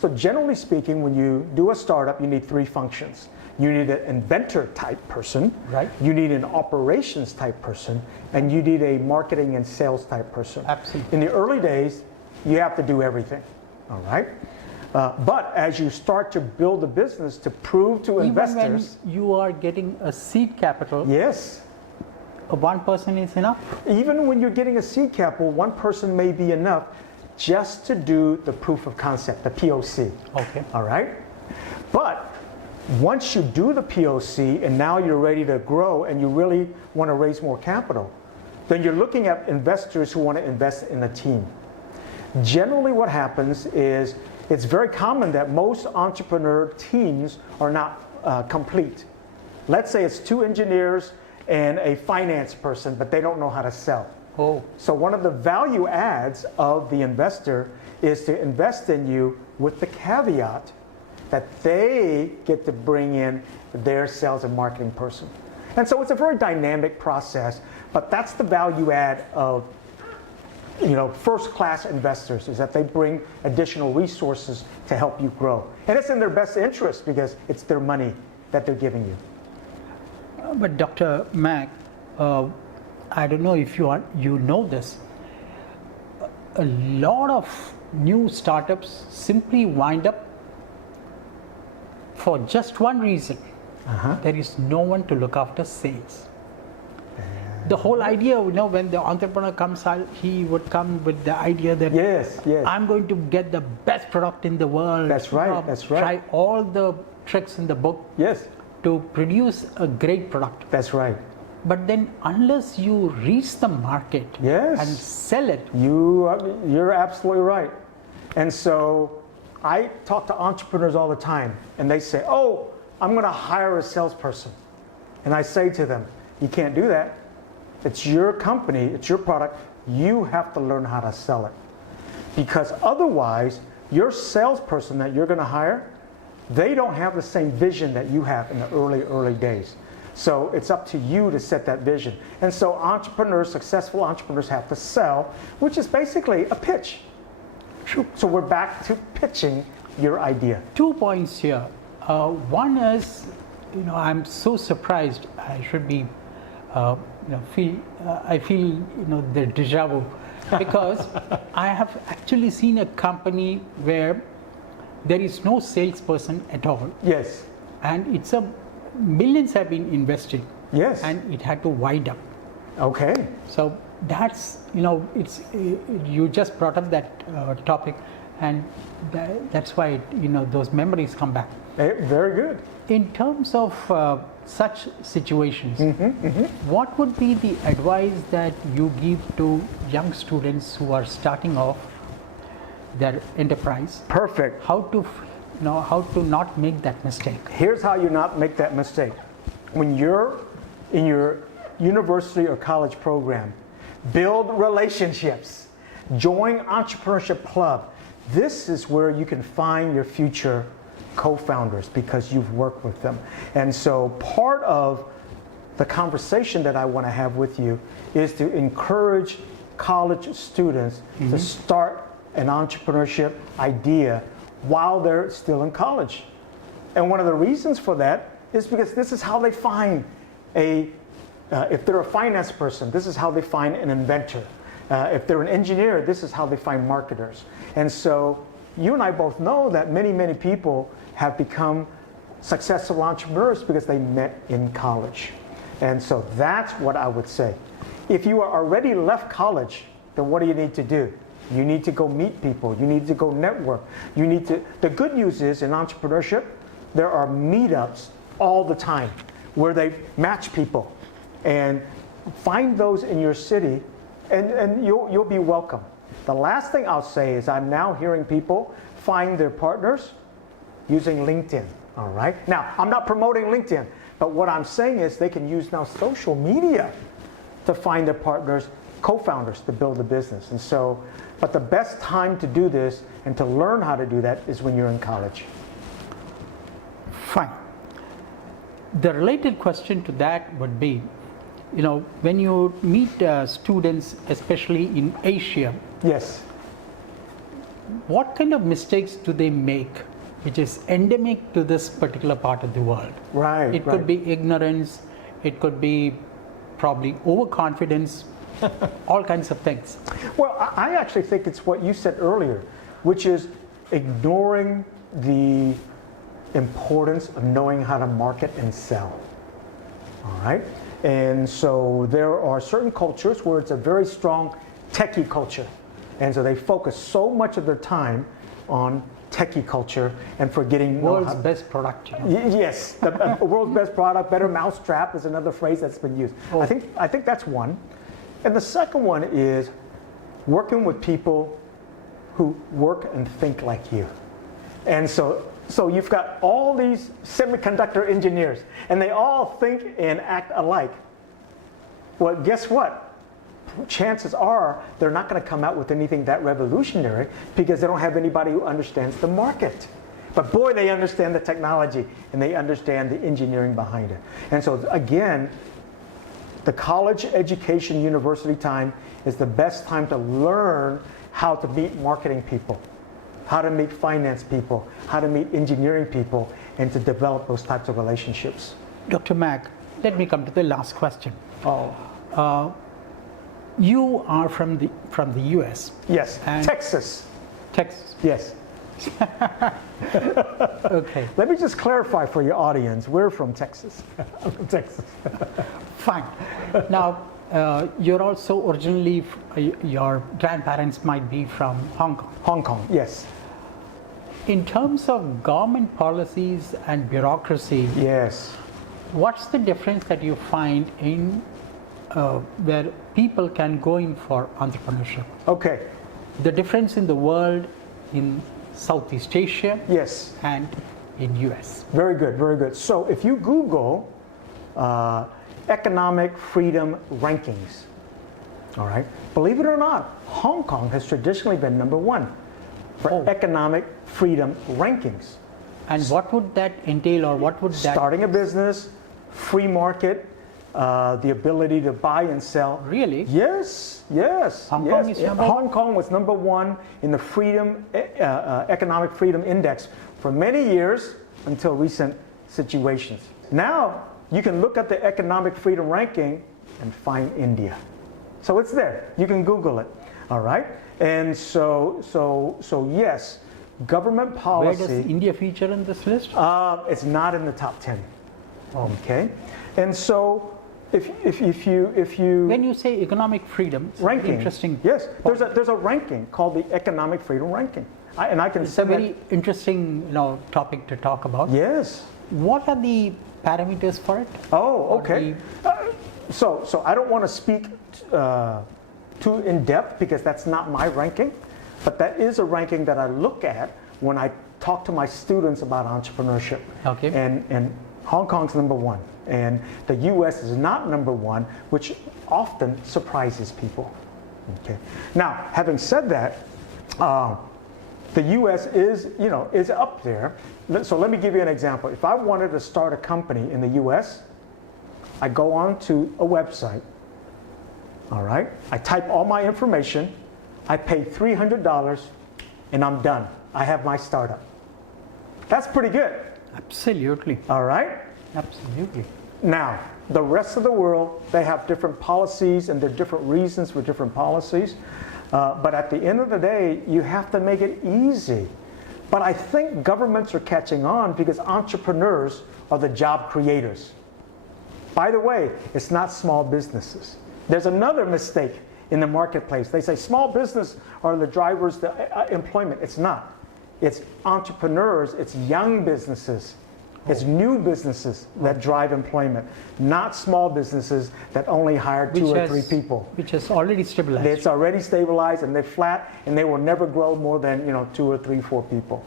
So generally speaking, when you do a startup, you need three functions. You need an inventor type person, Right. you need an operations type person, and you need a marketing and sales type person. Absolutely. In the early days, you have to do everything, all right? But as you start to build a business to prove to investors. Even when you are getting a seed capital, Yes. one person is enough. Even when you're getting a seed capital, one person may be enough just to do the proof of concept, the POC. Okay. All right? But once you do the POC and now you're ready to grow and you really want to raise more capital, then you're looking at investors who want to invest in a team. Generally what happens is it's very common that most entrepreneur teams are not complete. Let's say it's 2 engineers and a finance person, but they don't know how to sell. Oh, So one of the value adds of the investor is to invest in you with the caveat that they get to bring in their sales and marketing person. And so it's a very dynamic process, but that's the value add of first-class investors, is that they bring additional resources to help you grow. And it's in their best interest because it's their money that they're giving you. but Dr. Mak, I don't know if you know this. A lot of new startups simply wind up for just one reason. There is no one to look after sales. The whole idea, when the entrepreneur comes out, he would come with the idea that Yes. I'm going to get the best product in the world. That's right, that's right. Try all the tricks in the book Yes, to produce a great product. that's right. But then unless you reach the market Yes. and sell it, You're absolutely right. And so I talk to entrepreneurs all the time, and they say, oh, I'm going to hire a salesperson. And I say to them, you can't do that. It's your company, it's your product. You have to learn how to sell it. Because otherwise, your salesperson that you're going to hire, they don't have the same vision that you have in the early days. So it's up to you to set that vision. And so successful entrepreneurs have to sell, which is basically a pitch. So we're back to pitching your idea. 2 points here. One is, I'm so surprised. I should be, I feel, the deja vu, because I have actually seen a company where there is no salesperson at all, Yes. and millions have been invested, Yes. and it had to wind up. Okay. So that's, you just brought up that topic, and that's why, those memories come back. Very good. In terms of such situations, what would be the advice that you give to young students who are starting off their enterprise? Perfect. How to not make that mistake? Here's how you not make that mistake. When you're in your university or college program, build relationships, join entrepreneurship club. This is where you can find your future co-founders because you've worked with them. And so part of the conversation that I want to have with you is to encourage college students to start an entrepreneurship idea while they're still in college. And one of the reasons for that is because this is how they find if they're a finance person, this is how they find an inventor. If they're an engineer, this is how they find marketers. And so you and I both know that many people have become successful entrepreneurs because they met in college. And so that's what I would say. If you are already left college, then what do you need to do? You need to go meet people. You need to go network. The good news is in entrepreneurship, there are meetups all the time where they match people. And find those in your city and you'll be welcome. The last thing I'll say is I'm now hearing people find their partners using LinkedIn, all right? Now, I'm not promoting LinkedIn, but what I'm saying is they can use now social media to find their partners, co-founders to build a business. And so, but the best time to do this and to learn how to do that is when you're in college. Fine. The related question to that would be, when you meet students, especially in Asia, Yes. what kind of mistakes do they make, which is endemic to this particular part of the world? Right. It could be ignorance, it could be probably overconfidence, all kinds of things. Well, I actually think it's what you said earlier, which is ignoring the importance of knowing how to market and sell. All right? And so there are certain cultures where it's a very strong techie culture. And so they focus so much of their time on techie culture and forgetting World's best product. Yes, the world's best product, better mousetrap is another phrase that's been used. Oh. I think that's one. And the second one is working with people who work and think like you. And so you've got all these semiconductor engineers, and they all think and act alike. Well, guess what? Chances are they're not going to come out with anything that revolutionary because they don't have anybody who understands the market. But boy, they understand the technology and they understand the engineering behind it. And so again, the college education university time is the best time to learn how to meet marketing people, how to meet finance people, how to meet engineering people, and to develop those types of relationships. Dr. Mak, let me come to the last question. Oh. You are from the US. Yes, And Texas. Texas. Yes. Okay. Let me just clarify for your audience, we're from Texas. I'm from Texas. Fine. Now, you're also originally, your grandparents might be from Hong Kong. Hong Kong, yes. In terms of government policies and bureaucracy, Yes. what's the difference that you find in where people can go in for entrepreneurship? Okay, The difference in the world in Southeast Asia yes. and in US. Very good, very good. So if you Google economic freedom rankings, all right, believe it or not, Hong Kong has traditionally been number one for economic freedom rankings. And what would that entail, or what would that... Starting a business, free market, the ability to buy and sell. Really? Yes, yes. Hong yes. Kong is number one? Hong Kong was number one in the freedom, economic freedom index for many years until recent situations. Now, you can look at the economic freedom ranking and find India. So it's there. You can Google it. All right? And so yes, government policy. Where does India feature in this list? It's not in the top 10. Okay? And so if you When you say economic freedom, it's ranking, interesting. yes, there's a ranking called the economic freedom ranking, and I can. It's a very interesting, topic to talk about. Yes. What are the parameters for it? Oh, okay. So I don't want to speak too in depth because that's not my ranking, but that is a ranking that I look at when I talk to my students about entrepreneurship. Okay. And Hong Kong's number one, and the U.S. is not number one, which often surprises people. Okay. Now, having said that, the U.S. is up there. So let me give you an example. If I wanted to start a company in the U.S., I go on to a website. All right. I type all my information. I pay $300, and I'm done. I have my startup. That's pretty good. Absolutely. All right. Absolutely. Now, the rest of the world, they have different policies and there are different reasons for different policies. But at the end of the day, you have to make it easy. But I think governments are catching on because entrepreneurs are the job creators. By the way, it's not small businesses. There's another mistake in the marketplace. They say small business are the drivers to employment. It's not. It's entrepreneurs, it's young businesses, it's new businesses that drive employment, not small businesses that only hire two or three people. Which has already stabilized. It's already stabilized and they're flat and they will never grow more than 2 or 3, 4 people.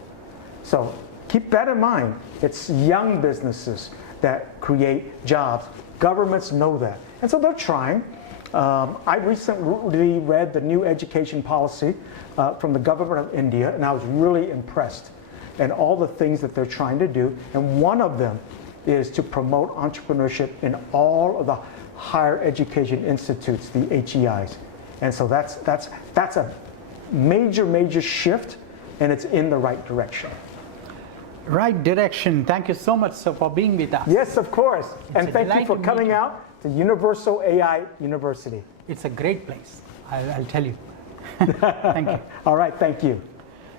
So keep that in mind. It's young businesses that create jobs. Governments know that. And so they're trying. I recently read the new education policy from the government of India, and I was really impressed and all the things that they're trying to do. And one of them is to promote entrepreneurship in all of the higher education institutes, the HEIs. And so that's a major shift and it's in the right direction. Right direction. Thank you so much, sir, for being with us. Yes, of course. And a thank you delight for to meet coming you. out to Universal AI University. It's a great place, I'll tell you. Thank you. All right, thank you.